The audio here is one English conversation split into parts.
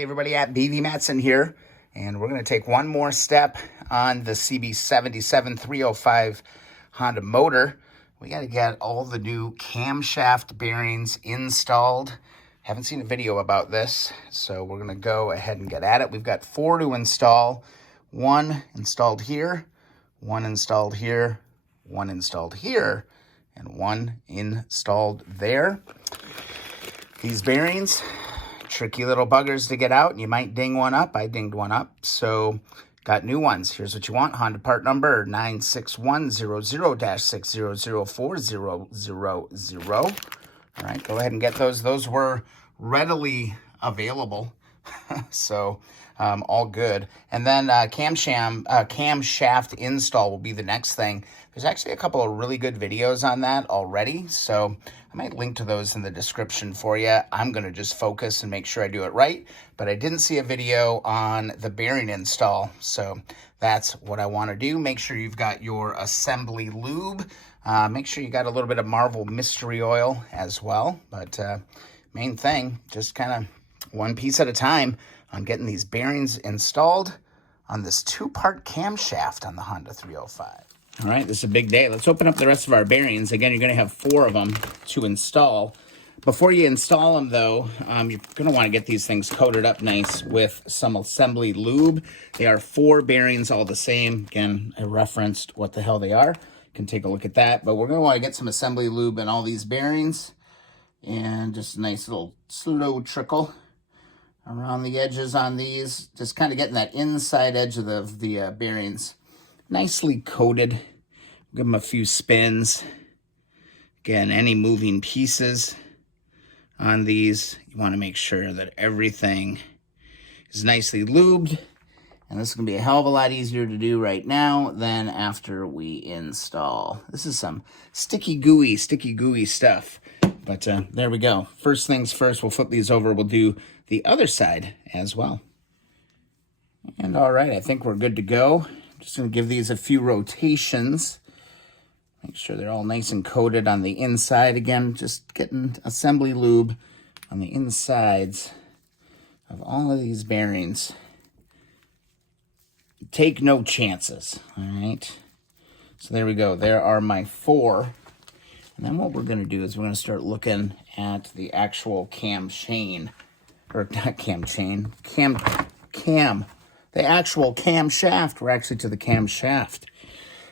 Hey everybody, at BV Matson here, and we're going to take one more step on the CB77 305 Honda motor. We got to get all the new camshaft bearings installed. Haven't seen a video about this, so we're going to go ahead and get at it. We've got 4 to install. 1 installed here, 1 installed here, 1 installed here, and 1 installed there. These bearings, tricky little buggers to get out, and you might ding one up. I dinged one up, so got new ones. Here's what you want. Honda part number 96100-6004000. All right, go ahead and get those. Those were readily available, so all good. And then camshaft install will be the next thing. There's actually a couple of really good videos on that already, so I might link to those in the description for you. I'm going to just focus and make sure I do it right, but I didn't see a video on the bearing install, so that's what I want to do. Make sure you've got your assembly lube. Make sure you got a little bit of Marvel Mystery Oil as well, but main thing, just kind of one piece at a time on getting these bearings installed on this 2-part camshaft on the Honda 305. All right, this is a big day. Let's open up the rest of our bearings. Again, you're going to have 4 of them to install. Before you install them, though, you're going to want to get these things coated up nice with some assembly lube. They are 4 bearings, all the same. Again, I referenced what the hell they are. You can take a look at that. But we're going to want to get some assembly lube in all these bearings. And just a nice little slow trickle around the edges on these. Just kind of getting that inside edge of the bearings nicely coated. Give them a few spins. Again, any moving pieces on these, you want to make sure that everything is nicely lubed. And this is going to be a hell of a lot easier to do right now than after we install. This is some sticky gooey stuff. But there we go. First things first, we'll flip these over. We'll do the other side as well. And all right, I think we're good to go. Just going to give these a few rotations. Make sure they're all nice and coated on the inside. Again, just getting assembly lube on the insides of all of these bearings. Take no chances, all right? So there we go. There are my 4. And then what we're going to do is we're going to start looking at the actual cam chain. Or not cam chain. The actual camshaft. We're actually to the camshaft.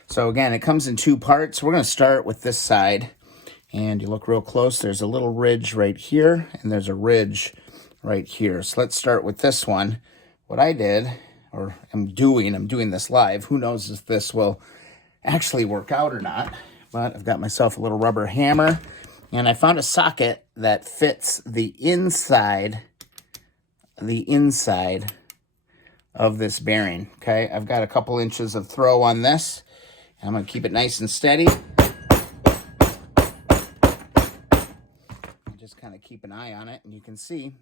So again, it comes in 2 parts. We're going to start with this side. And you look real close. There's a little ridge right here. And there's a ridge right here. So let's start with this one. What I did, or I'm doing this live. Who knows if this will actually work out or not. But I've got myself a little rubber hammer. And I found a socket that fits the inside of this bearing, okay? I've got a couple inches of throw on this. I'm going to keep it nice and steady. Just kind of keep an eye on it, and you can see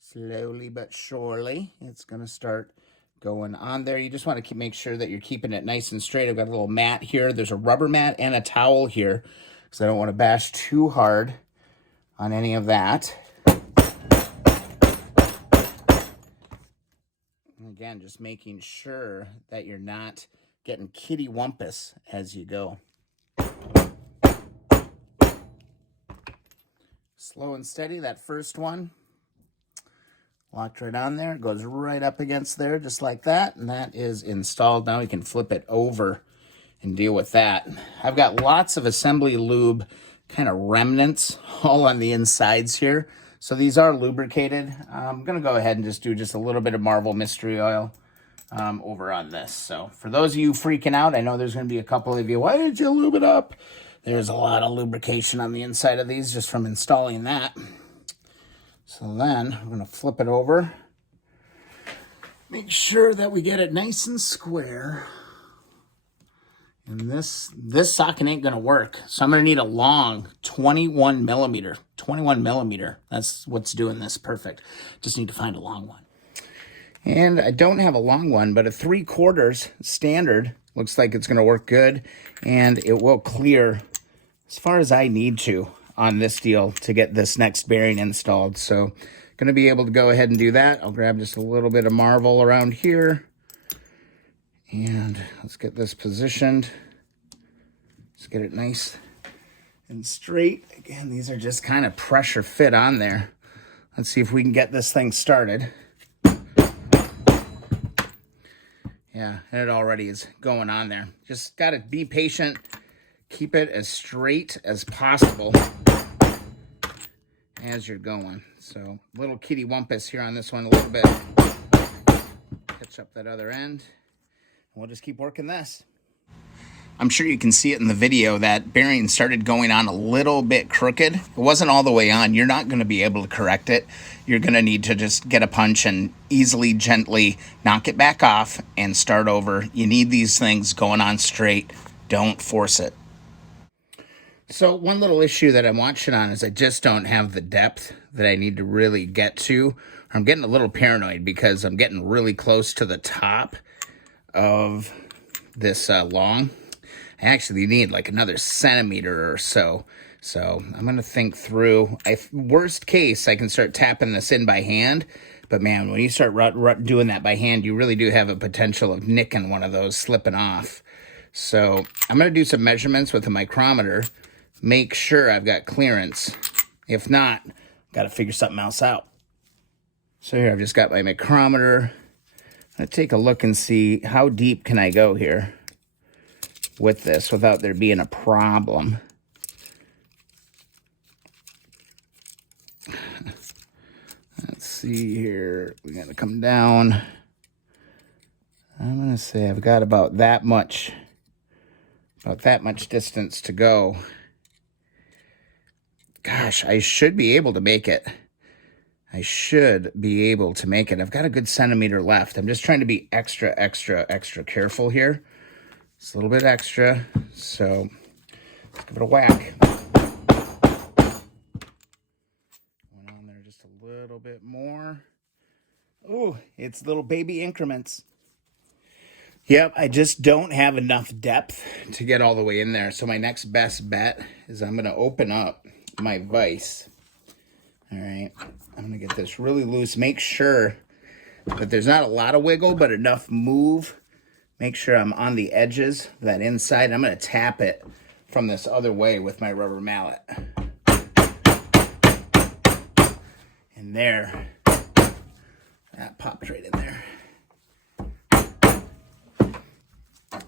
slowly but surely it's going to start going on there. You just want to make sure that you're keeping it nice and straight. I've got a little mat here. There's a rubber mat and a towel here because I don't want to bash too hard on any of that. Again, just making sure that you're not getting kitty wumpus as you go. Slow and steady, that first one. Locked right on there. It goes right up against there, just like that. And that is installed. Now we can flip it over and deal with that. I've got lots of assembly lube kind of remnants all on the insides here. So these are lubricated. I'm going to go ahead and just do a little bit of Marvel Mystery Oil over on this. So for those of you freaking out, I know there's going to be a couple of you, why did you lube it up? There's a lot of lubrication on the inside of these just from installing that. So then I'm going to flip it over. Make sure that we get it nice and square. And this socket ain't going to work. So I'm going to need a long 21 millimeter. 21 millimeter. That's what's doing this perfect. Just need to find a long one. And I don't have a long one, but a 3/4 standard looks like it's going to work good. And it will clear as far as I need to on this deal to get this next bearing installed. So going to be able to go ahead and do that. I'll grab just a little bit of marble around here. And let's get this positioned. Let's get it nice and straight. Again, these are just kind of pressure fit on there. Let's see if we can get this thing started. Yeah, and it already is going on there. Just got to be patient. Keep it as straight as possible as you're going. So, little kitty wumpus here on this one a little bit. Catch up that other end. We'll just keep working this. I'm sure you can see it in the video that bearing started going on a little bit crooked. It wasn't all the way on. You're not going to be able to correct it. You're going to need to just get a punch and easily, gently knock it back off and start over. You need these things going on straight. Don't force it. So one little issue that I'm watching on is I just don't have the depth that I need to really get to. I'm getting a little paranoid because I'm getting really close to the top of this long. I actually need like another centimeter or so. So I'm going to think through. Worst case, I can start tapping this in by hand. But man, when you start doing that by hand, you really do have a potential of nicking one of those, slipping off. So I'm going to do some measurements with a micrometer. Make sure I've got clearance. If not, got to figure something else out. So here I've just got my micrometer. I'm going to take a look and see how deep can I go here with this without there being a problem. Let's see here. We got to come down. I'm going to say I've got about that much distance to go. Gosh, I should be able to make it. I've got a good centimeter left. I'm just trying to be extra careful here. It's a little bit extra, so let's give it a whack. Going on there just a little bit more. Oh, it's little baby increments. Yep, I just don't have enough depth to get all the way in there. So my next best bet is I'm going to open up my vise. All right, I'm going to get this really loose. Make sure that there's not a lot of wiggle, but enough move. Make sure I'm on the edges of that inside. I'm going to tap it from this other way with my rubber mallet. And there, that popped right in there.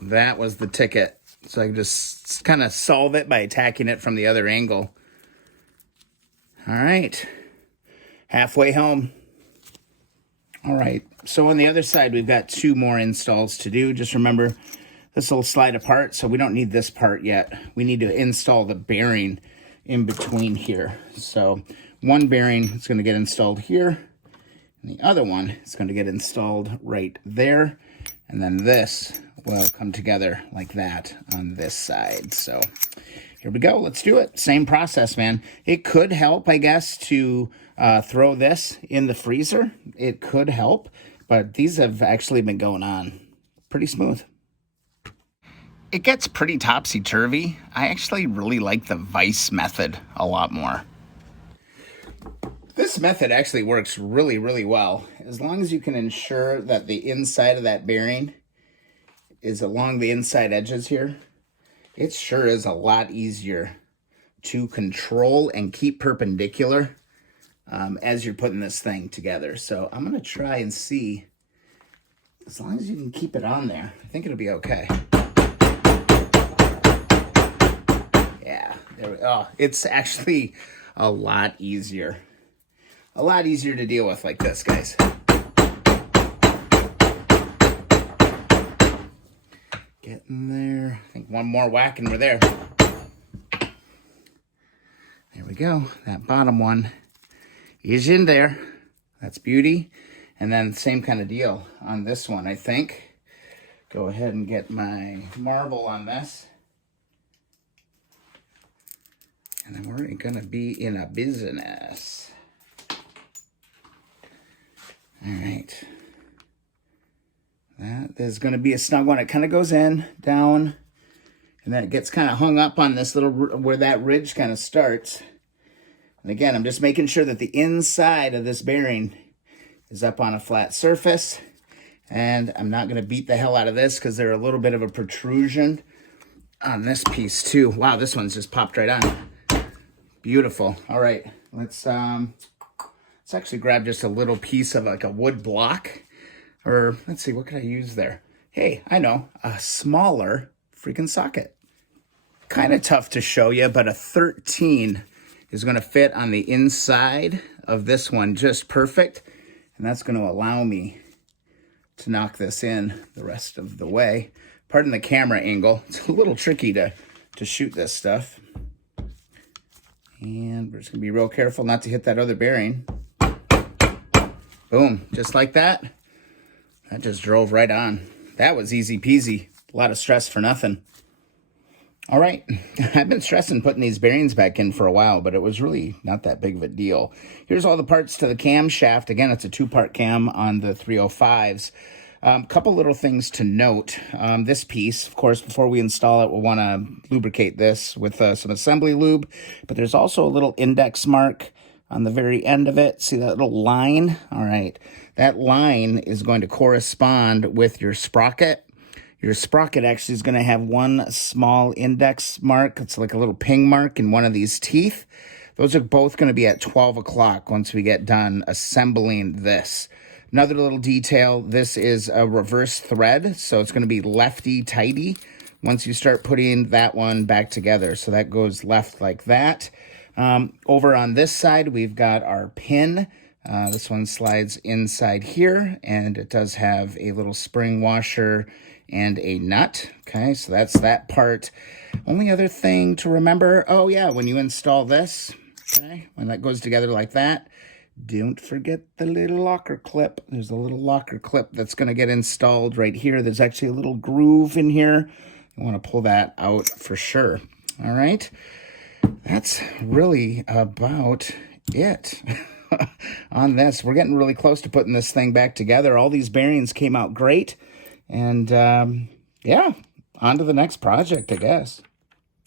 That was the ticket. So I can just kind of solve it by attacking it from the other angle. All right, halfway home. All right, so on the other side, we've got 2 more installs to do. Just remember, this will slide apart, so we don't need this part yet. We need to install the bearing in between here. So one bearing is going to get installed here, and the other one is going to get installed right there. And then this will come together like that on this side. So here we go. Let's do it. Same process, man. It could help, I guess, to throw this in the freezer. It could help, but these have actually been going on pretty smooth. It gets pretty topsy-turvy. I actually really like the vise method a lot more. This method actually works really, really well. As long as you can ensure that the inside of that bearing is along the inside edges here, it sure is a lot easier to control and keep perpendicular as you're putting this thing together. So I'm going to try and see, as long as you can keep it on there, I think it'll be okay. Yeah, there we go. Oh, it's actually a lot easier. A lot easier to deal with like this, guys. Getting there. I think one more whack and we're there. There we go. That bottom one is in there. That's beauty. And then same kind of deal on this one, I think. Go ahead and get my marble on this. And then we're going to be in a business. All right. That is going to be a snug one. It kind of goes in, down, and then it gets kind of hung up on this little, where that ridge kind of starts. And again, I'm just making sure that the inside of this bearing is up on a flat surface. And I'm not going to beat the hell out of this because there's a little bit of a protrusion on this piece too. Wow, this one's just popped right on. Beautiful. All right, let's actually grab just a little piece of like a wood block. Or let's see, what could I use there? Hey, I know, a smaller freaking socket. Kind of tough to show you, but a 13 is going to fit on the inside of this one just perfect. And that's going to allow me to knock this in the rest of the way. Pardon the camera angle. It's a little tricky to shoot this stuff. And we're just going to be real careful not to hit that other bearing. Boom, just like that. That just drove right on. That was easy peasy. A lot of stress for nothing. All right, I've been stressing putting these bearings back in for a while, but it was really not that big of a deal. Here's all the parts to the camshaft. Again, it's a 2-part cam on the 305s. Couple little things to note. This piece, of course, before we install it, we'll want to lubricate this with some assembly lube. But there's also a little index mark on the very end of it. See that little line? All right, that line is going to correspond with your sprocket. Your sprocket actually is going to have one small index mark. It's like a little ping mark in one of these teeth. Those are both going to be at 12 o'clock once we get done assembling this. Another little detail, this is a reverse thread, so it's going to be lefty-tighty once you start putting that one back together. So that goes left like that. Over on this side, we've got our pin. This one slides inside here, and it does have a little spring washer and a nut. Okay, so that's that part. Only other thing to remember, oh yeah, when you install this, okay, when that goes together like that, don't forget the little locker clip. There's a little locker clip that's going to get installed right here. There's actually a little groove in here. You want to pull that out for sure. All right, that's really about it on this. We're getting really close to putting this thing back together. All these bearings came out great. And, yeah, on to the next project, I guess.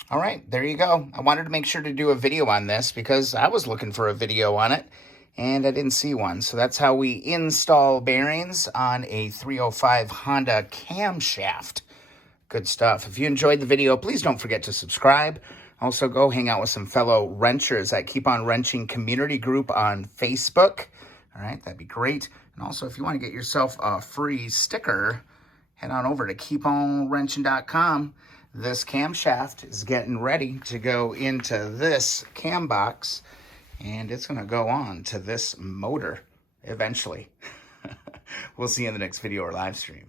All right, there you go. I wanted to make sure to do a video on this because I was looking for a video on it, and I didn't see one. So that's how we install bearings on a 305 Honda camshaft. Good stuff. If you enjoyed the video, please don't forget to subscribe. Also, go hang out with some fellow wrenchers at Keep On Wrenching Community Group on Facebook. All right, that'd be great. And also, if you want to get yourself a free sticker, head on over to keeponwrenching.com. This camshaft is getting ready to go into this cam box, and it's going to go on to this motor eventually. We'll see you in the next video or live stream.